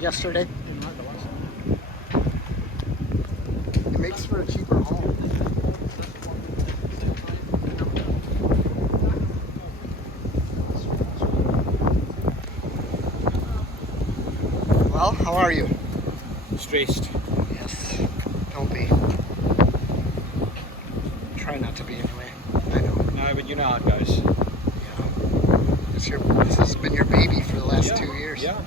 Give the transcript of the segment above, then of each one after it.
Yesterday. It makes for a cheaper home. Well, how are you? Stressed. Yes. Don't be. Try not to be anyway. I know. No, but you know how it goes. Yeah. This has been your baby for the last 2 years. Yeah.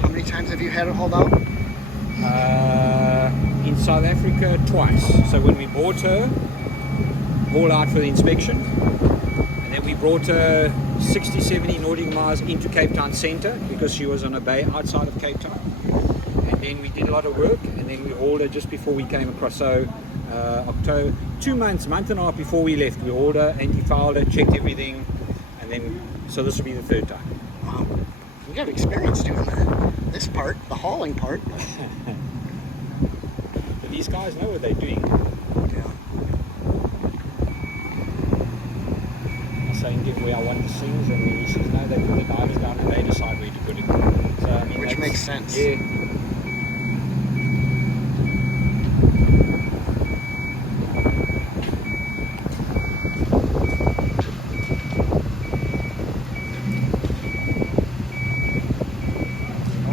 How many times have you had it hauled out? In South Africa, twice. So when we bought her, haul out for the inspection, and then we brought her 60, 70 nautical miles into Cape Town Centre because she was on a bay outside of Cape Town. And then we did a lot of work, and then we hauled her just before we came across. So October, 2 months, month and a half before we left, we hauled her, anti-fouled her, checked everything, and then, so this will be the third time. Wow. You got experience doing that. This part, the hauling part. But these guys know what they're doing. Yeah. I was saying, give where I want the things, and then he says, no, they put the divers down and they decide where to put it. So, I mean, Which makes sense. Yeah.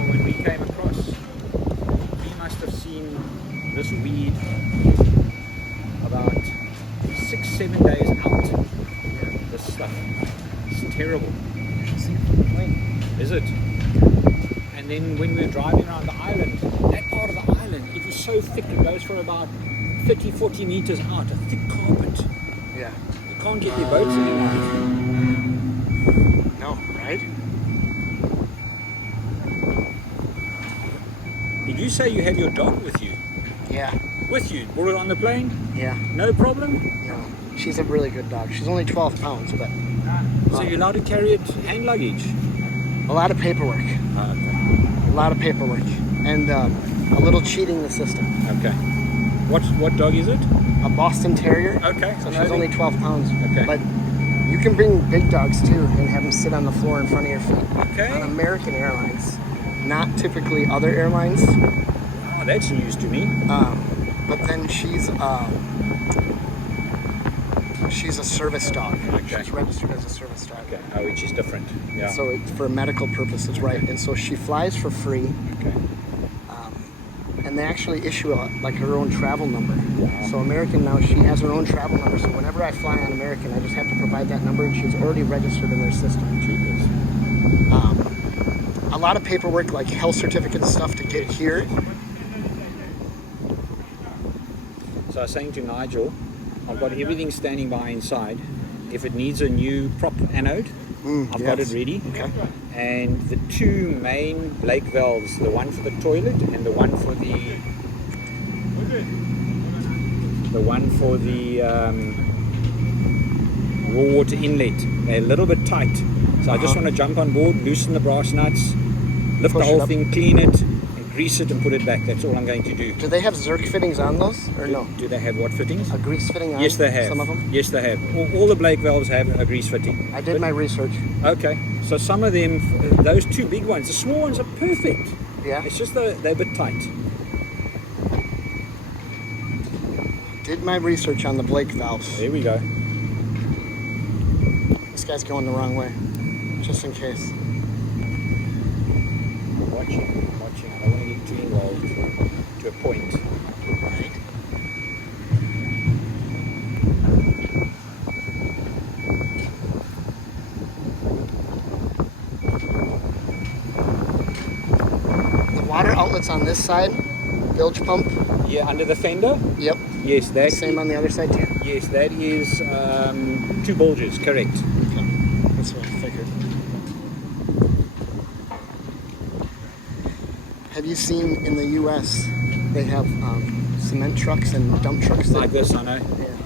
When we came across, we must have seen this weed about 6-7 days out. This stuff. It's terrible. Is it? And then when we were driving around the island, that part of the island, it was so thick, it goes for about 30-40 meters out, a thick carpet. Yeah. You can't get your boats anymore. No, right? Did you say you have your dog with you? Yeah. With you? Brought it on the plane? Yeah. No problem? No. She's a really good dog. She's only 12 pounds, but So you're allowed to carry it hand luggage? a lot of paperwork. Okay. A lot of paperwork. And a little cheating the system. Okay. What dog is it? A Boston Terrier. Okay. So she's only 12 pounds. Okay. But you can bring big dogs too and have them sit on the floor in front of your feet. Okay. On American Airlines. Not typically other airlines. Oh, that's news to me. But then she's a service dog. Okay. She's registered as a service dog. Okay. Oh, which is different. Yeah. So for medical purposes, right? And so she flies for free. Okay. And they actually issue like her own travel number. So American now, she has her own travel number. So whenever I fly on American, I just have to provide that number, and she's already registered in their system. Jesus. A lot of paperwork, like health certificate stuff, to get here. So I was saying to Nigel, I've got everything standing by inside. If it needs a new prop anode, I've got it ready. Okay. And the two main Blake valves, the one for the toilet and the one for the raw water inlet, they're a little bit tight. So I just want to jump on board, loosen the brass nuts, lift the whole thing, clean it, and grease it and put it back. That's all I'm going to do. Do they have Zerk fittings on those, or no? Do they have what fittings? A grease fitting on? Yes, they have. Some of them? Yes, they have. All the Blake valves have a grease fitting. I did my research. Okay. So some of them, those two big ones, the small ones are perfect. Yeah. It's just they're a bit tight. Did my research on the Blake valves. There we go. This guy's going the wrong way, just in case. I'm watching. I don't want to get too involved to a point. Right. The water outlets on this side, bilge pump. Yeah, under the fender? Yep. Yes, that Same on the other side too. Yes, that is 2 bulges, correct. Okay. That's what I figured. Have you seen in the U.S. they have cement trucks and dump trucks? Like this, I know. Yeah.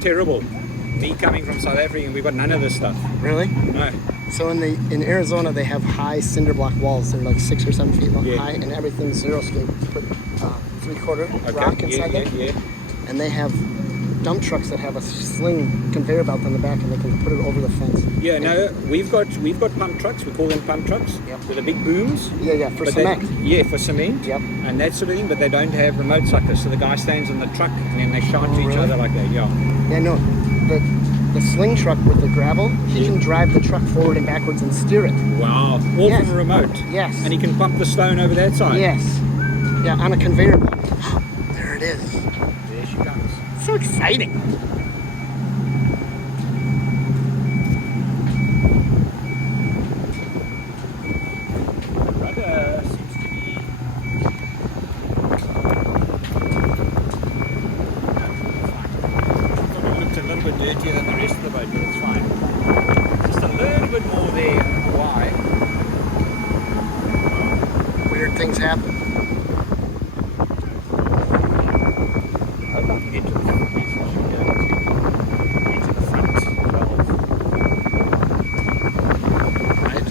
Terrible. Me coming from South Africa, we've got none of this stuff. Really? No. So in Arizona they have high cinder block walls. They're like 6 or 7 feet long, Yeah. high, and everything's zero scape. Put 3/4 rock inside yeah, them, yeah. and they have dump trucks that have a sling conveyor belt on the back, and they can put it over the fence. Yeah, no, we've got pump trucks. We call them pump trucks. Yep. With the big booms. Yeah, for But cement. for cement. Yep. And that sort of thing. But they don't have remote suckers, so the guy stands on the truck and then they shout to each really? other like that. Yeah. Yeah, no, the sling truck with the gravel, he can drive the truck forward and backwards and steer it. Wow. All Yes. from a remote. Yes. And he can pump the stone over that side. Yes. Yeah, on a conveyor belt. There it is. There she comes. So exciting. Rudder seems to be. Probably looks a little bit dirtier than the rest of the boat, but it's fine. Just a little bit more there. Why? Weird things happen. I hope I can get to the front piece. I should be able to get to the front valve. Right?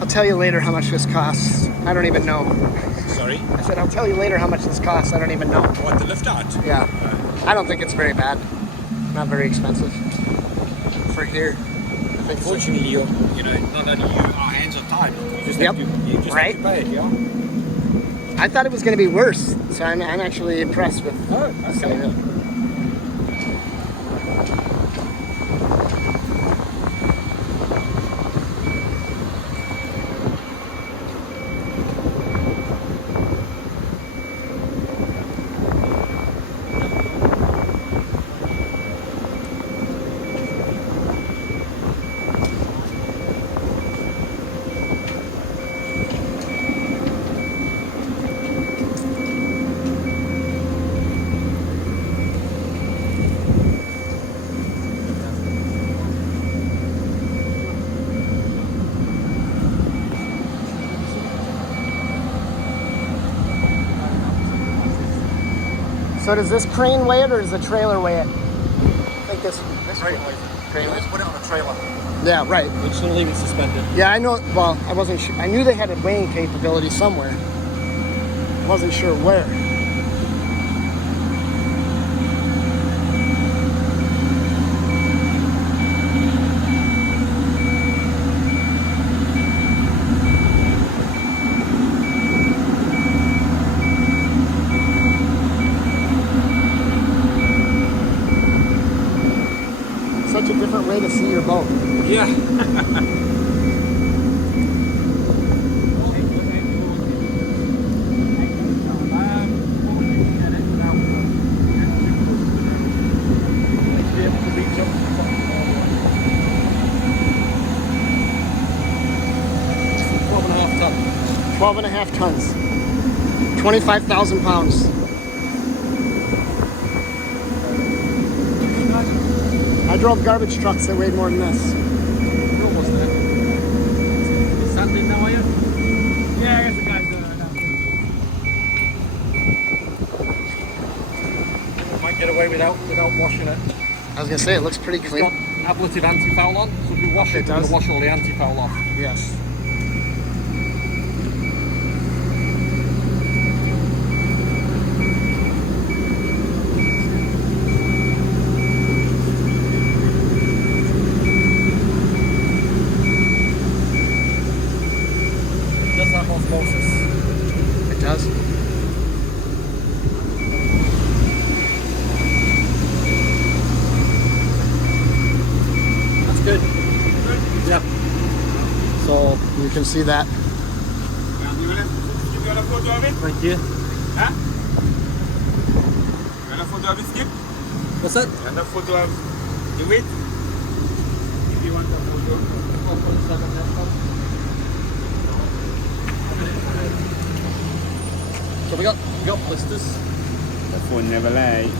I'll tell you later how much this costs. I don't even know. Sorry? I said, I'll tell you later how much this costs. I don't even know. What, the lift out? Yeah. I don't think it's very bad. Not very expensive. For here. I think it's Unfortunately, you know, not only you, our hands are tied. You just Yep. have to Right. pay it, yeah? I thought it was going to be worse. So I'm actually impressed with Oh, okay. it. So does this crane weigh it or does the trailer weigh it? I think this Crane crane weighs it. weighs Let's it. put it on a trailer. Yeah, right. We're just gonna leave it suspended. Yeah, I know. Well, I wasn't sure. I knew they had a weighing capability somewhere. I wasn't sure where. Such a different way to see your boat. Yeah. Twelve and a half ton. 12 and a half tons. 25,000 pounds. I drove garbage trucks that weighed more than this. We're almost there. Is Sandy now, are you? Yeah, I guess the guy's doing it now. Might get away without washing it. I was gonna say it looks pretty It's clean. got ablative anti-foul on, so if we wash It it, we're does. gonna wash all the anti-foul off. Yes. It does have osmosis. It does. That's good. Yep. So, You can see that. You want a photo of it? thank you. Huh? You want a photo of it, Skip? What's that? You want a photo of the weight? If you want a photo. So we got blisters. The phone never lie.